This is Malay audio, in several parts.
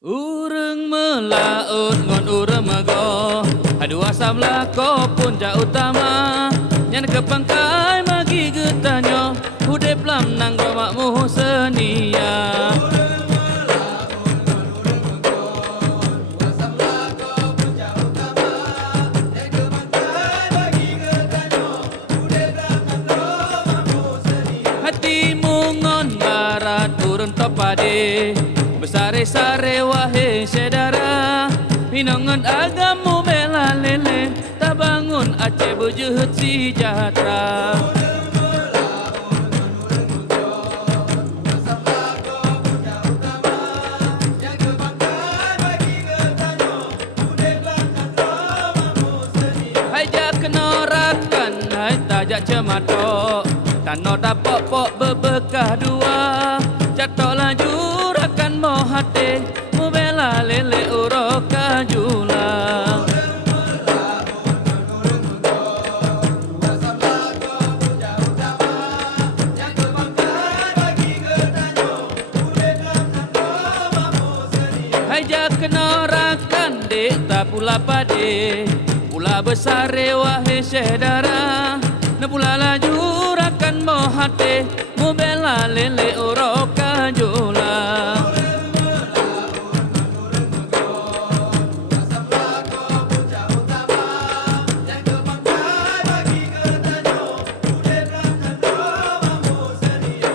Urang melaut ngon urang mago Hadu asam lako puncak utama Yang kepangkai magi getanyo Hudep lam nang romakmu senia Hatimu ngon barat urang topade Besare-sare wahai saudara Pinangan agamu bela lele Tak bangun Aceh berjuhut sejahtera Hai jak kenorakan Hai tajak cematok Tanah dapat pok berbekah dua Catok laju rakan mohate Mubela lele uroka jula Hai jak kenorakan dek tak pula pade Pula besar wahai saudara Na pula laju rakan mohate Mubela lele uroka jula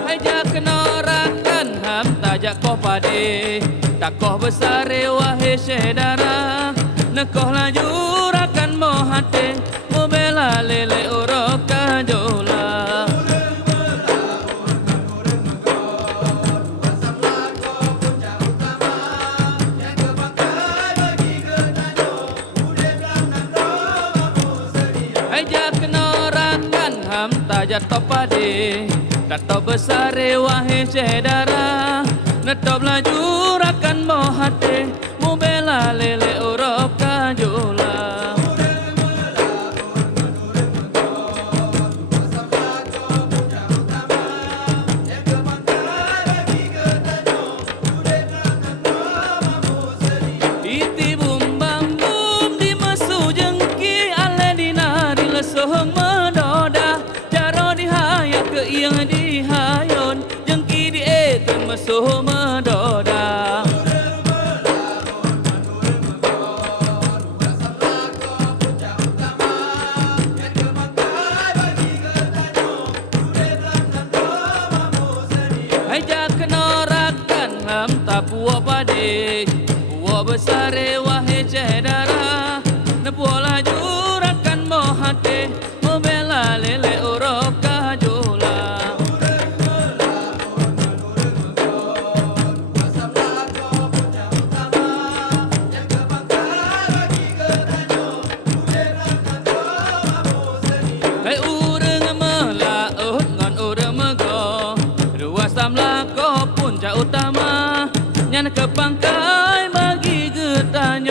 Hai jak kenorakan ham tajak koh pade Takoh besar wahai saudara Nekoh laju rakan mohate Mubela lele uroka jula Hai jak kenorakan ham tajak topade Tato besar wahai saudara Netop laju rakan mohate Mubela lele uroka jula Iti bum bam bum di mesu jengki Ale dinari lesohong mendoda Jaro dihayak ke yang dihayon Jengki di eten mesuh mendoda Hai jak kenorakan ham tak puak pade Puak besar wahai saudara Na puak laju rakan mohate Mubela lele uroka jula Hai urang melaut ngon urang mego Dua samlako puncak utama Yang kepangkai bagi getan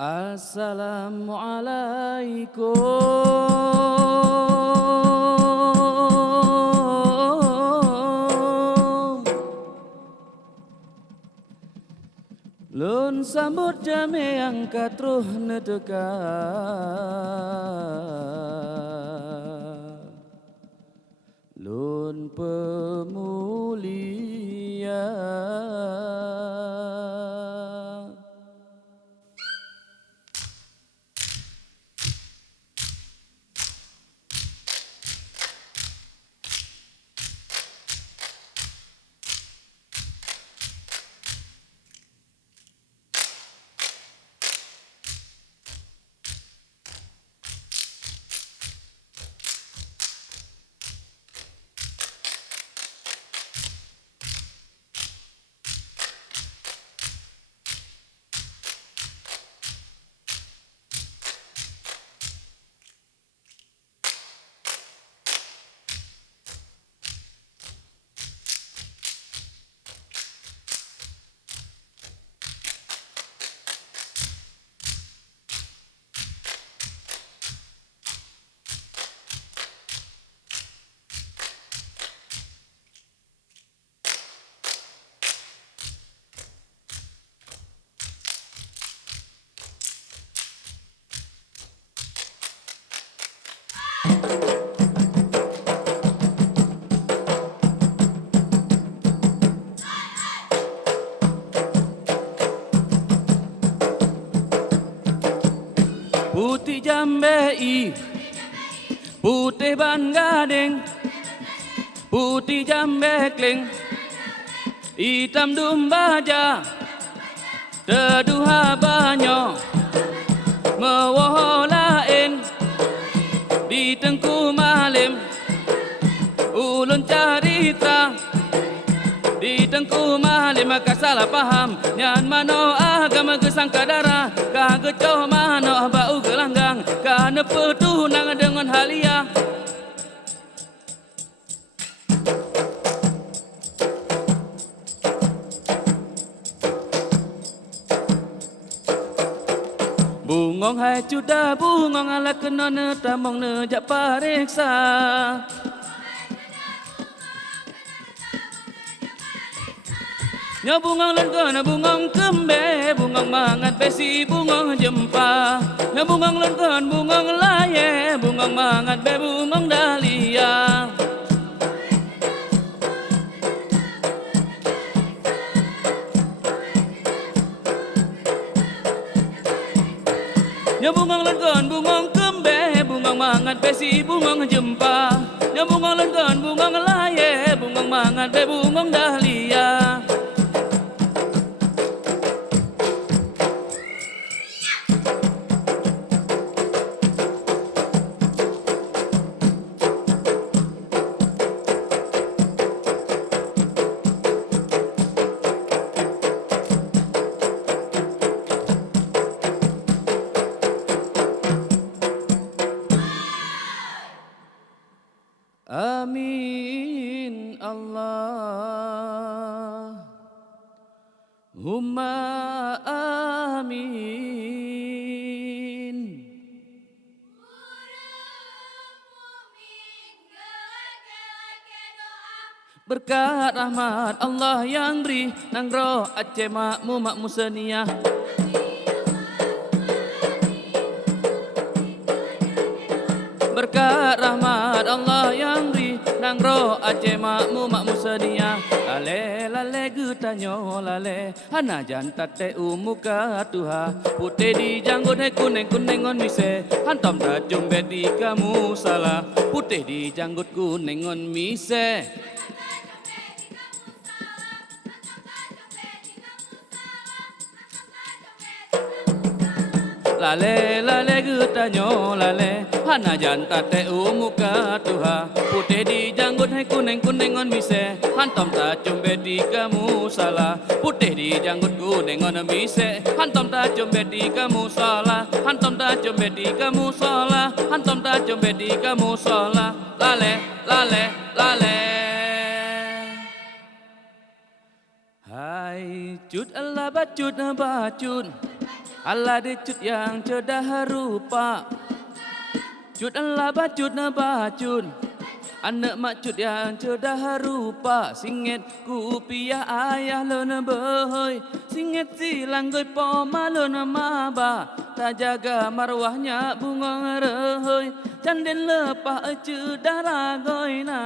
Assalamualaikum. Lun sambut jame angkat ruh neteka. Lun pemulia. Putih jambe i, putih ban gading, putih jambe kling, hitam dumbaja, teduha banyo, mewoh lain, di tengku malim, ulun carita, di tengku malim maka salah paham, nyan mano agama gesangka darah, kagecoh mano bau gelanggang, kana petunang dengan halia. Bungong hai cuda bungong ala kenone tamong ne jak pariksa. Nya bungong lengkon bungong kembe bungong mangan besi bungong jempa. Nya bungong lengkon bungong laye bungong mangan be bungong dahlia. Nya bungong lengkon bungong kembe bungong mangan besi bungong jempa. Nya bungong lengkon bungong laye bungong mangan be bungong dahlia. Amin Allahumma amin. Berkat rahmat Allah yang beri nang roh Aceh makmu makmu seniah. Berkat rahmat Allah yang beri nang roh Aceh makmu makmu sedia. Lale lale gutanyo lale hana jantat te umuka tuha putih di janggut hai kuning kuningon mise hantam da jombe di kamu salah putih di janggut kuningon mise. Lale lale gutanyo lale hana janta te umuka tuha putih di janggut hai kuning kuningon mise hantom ta cumbe di kamu salah putih di janggut kuningon mise hantom ta cumbe di kamu salah hantom ta cumbe di kamu salah hantom ta cumbe di kamu salah. Lale lale lale hai cut Allah bacut bacut Allah decut yang cerdah rupa, cut Allah bacut na bacun. Anak macut yang cerdah rupa, singet ku piah ayah lona behoi, singet silang goi poma lona maba, tak jaga marwahnya bunga rehoi, canden lepah cerdah ragoi na.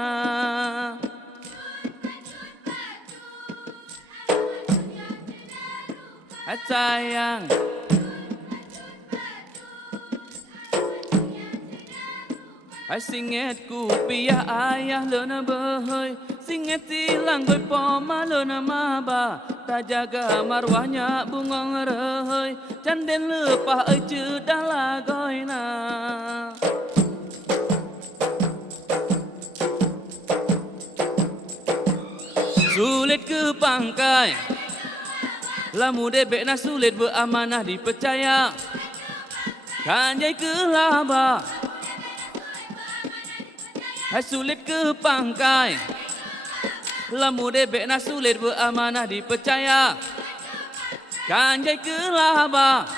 Hai sayang, hai singet ku piah ayah lona behoi, singet silang goi poma lona maba, tak jaga marwahnya bunga rehoi, canden lepah cerdah lagoi na. Sulit ke pangkai, lamu debek na sulit beramanah dipercaya, kanjai ke laba. Hai sulit ke pangkai, lamu debek na sulit beramanah dipercaya, kanjai ke laba.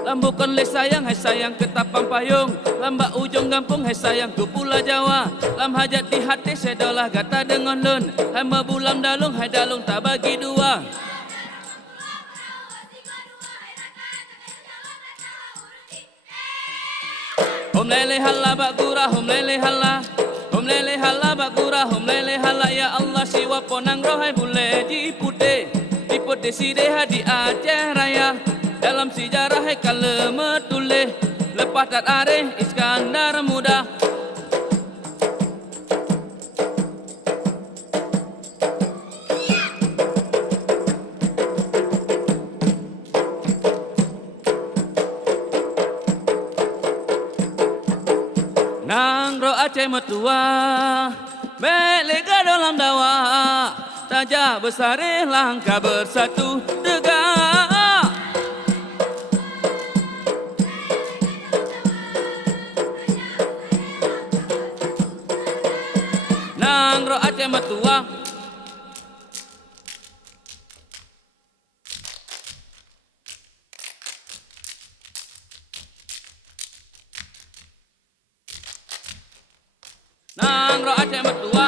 Lambukan le sayang, hai sayang ke tapang payung, lambak ujung gampung, hai sayang ke Pulau Jawa. Lam hajat di hati sedolah gata dengan lun, hai mebulam dalung, hai dalung tak bagi dua. Hom lele hala bak gurah, hom lele hala, hom lele hala bak gurah, hom lele hala. Ya Allah siwa ponang rohai bule di putih, di putih si deha di Aceh Raya. Dalam sejarah kala metulih, lepas tak areh Iskandar muda. Nang ro Aceh metua, belega dalam dawa, saja besar langkah bersatu tegak. Nang ro Aceh metua, nang ro Aceh metua.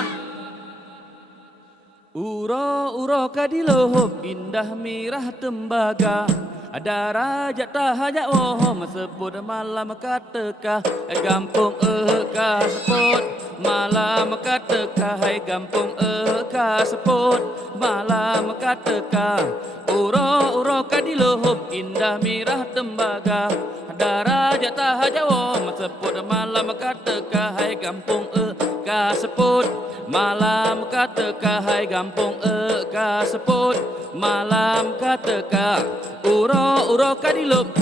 Uro kadilohop indah mirah tembaga, ada raja tahajak wohom sebut malam kateka, gampung ka sebut malam kateka, hai gampung ka sebut malam kateka. Uro kadilohop indah mirah tembaga, ada raja tahajak wohom sebut malam kateka, hai gampung ka sebut malam kateka, hai gampung ka sebut malam kateka. Uro kadilup